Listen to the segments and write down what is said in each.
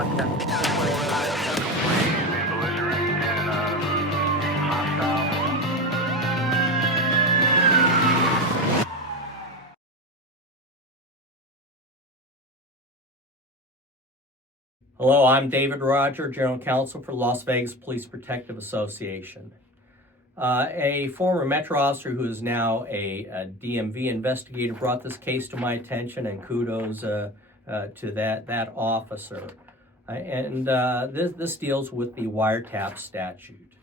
Hello, I'm David Roger, General Counsel for Las Vegas Police Protective Association. A former Metro officer who is now a DMV investigator brought this case to my attention, and kudos to that officer. This deals with the Wiretap Statute.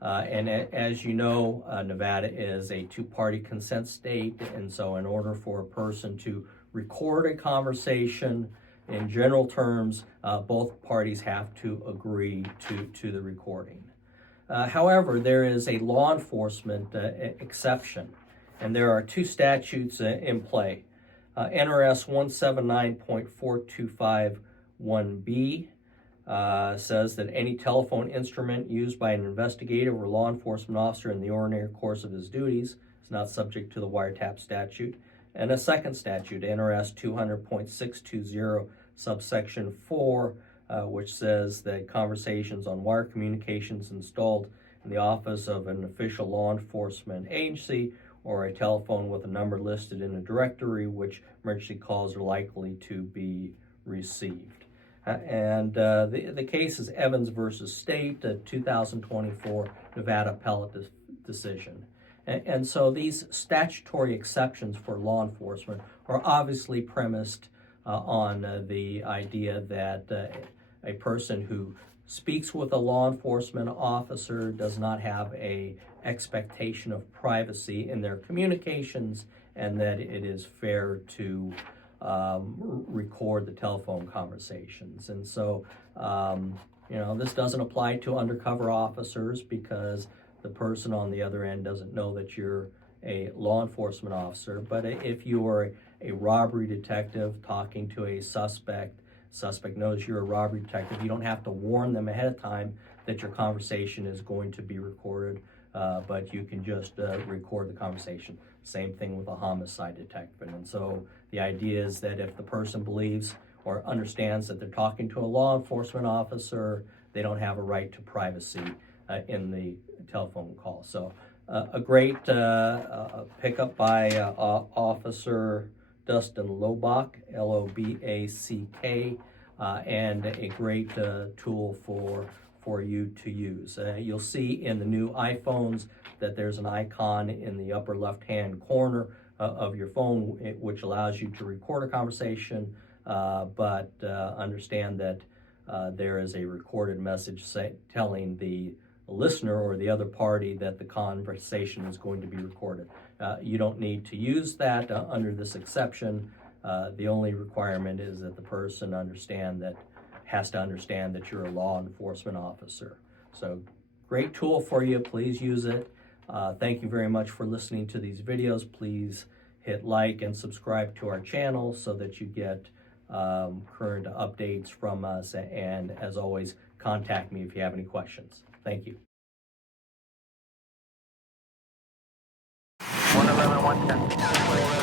And as you know, Nevada is a two-party consent state, and so in order for a person to record a conversation, in general terms, both parties have to agree to the recording. However, there is a law enforcement exception, and there are two statutes in play. NRS 179.4251B says that any telephone instrument used by an investigative or law enforcement officer in the ordinary course of his duties is not subject to the Wiretap Statute. And a second statute, NRS 200.620, subsection 4, which says that conversations on wire communications installed in the office of an official law enforcement agency or a telephone with a number listed in a directory which emergency calls are likely to be received. The case is Evans versus State, a 2024 Nevada appellate decision. And so these statutory exceptions for law enforcement are obviously premised on the idea that a person who speaks with a law enforcement officer does not have an expectation of privacy in their communications, and that it is fair to record the telephone conversations. And so, this doesn't apply to undercover officers because the person on the other end doesn't know that you're a law enforcement officer. But if you are a robbery detective talking to a suspect knows you're a robbery detective, you don't have to warn them ahead of time that your conversation is going to be recorded, but you can just record the conversation. Same thing with a homicide detective. And so the idea is that if the person believes or understands that they're talking to a law enforcement officer, they don't have a right to privacy in the telephone call. So a great pickup by Officer Dustin Loback, Loback, and a great tool for you to use. You'll see in the new iPhones that there's an icon in the upper left-hand corner of your phone which allows you to record a conversation, but understand that there is a recorded message telling the listener or the other party that the conversation is going to be recorded. You don't need to use that under this exception. The only requirement is that the person has to understand that you're a law enforcement officer. So great tool for you. Please use it. Thank you very much for listening to these videos. Please hit like and subscribe to our channel so that you get current updates from us. And as always, contact me if you have any questions. Thank you. 111, 110.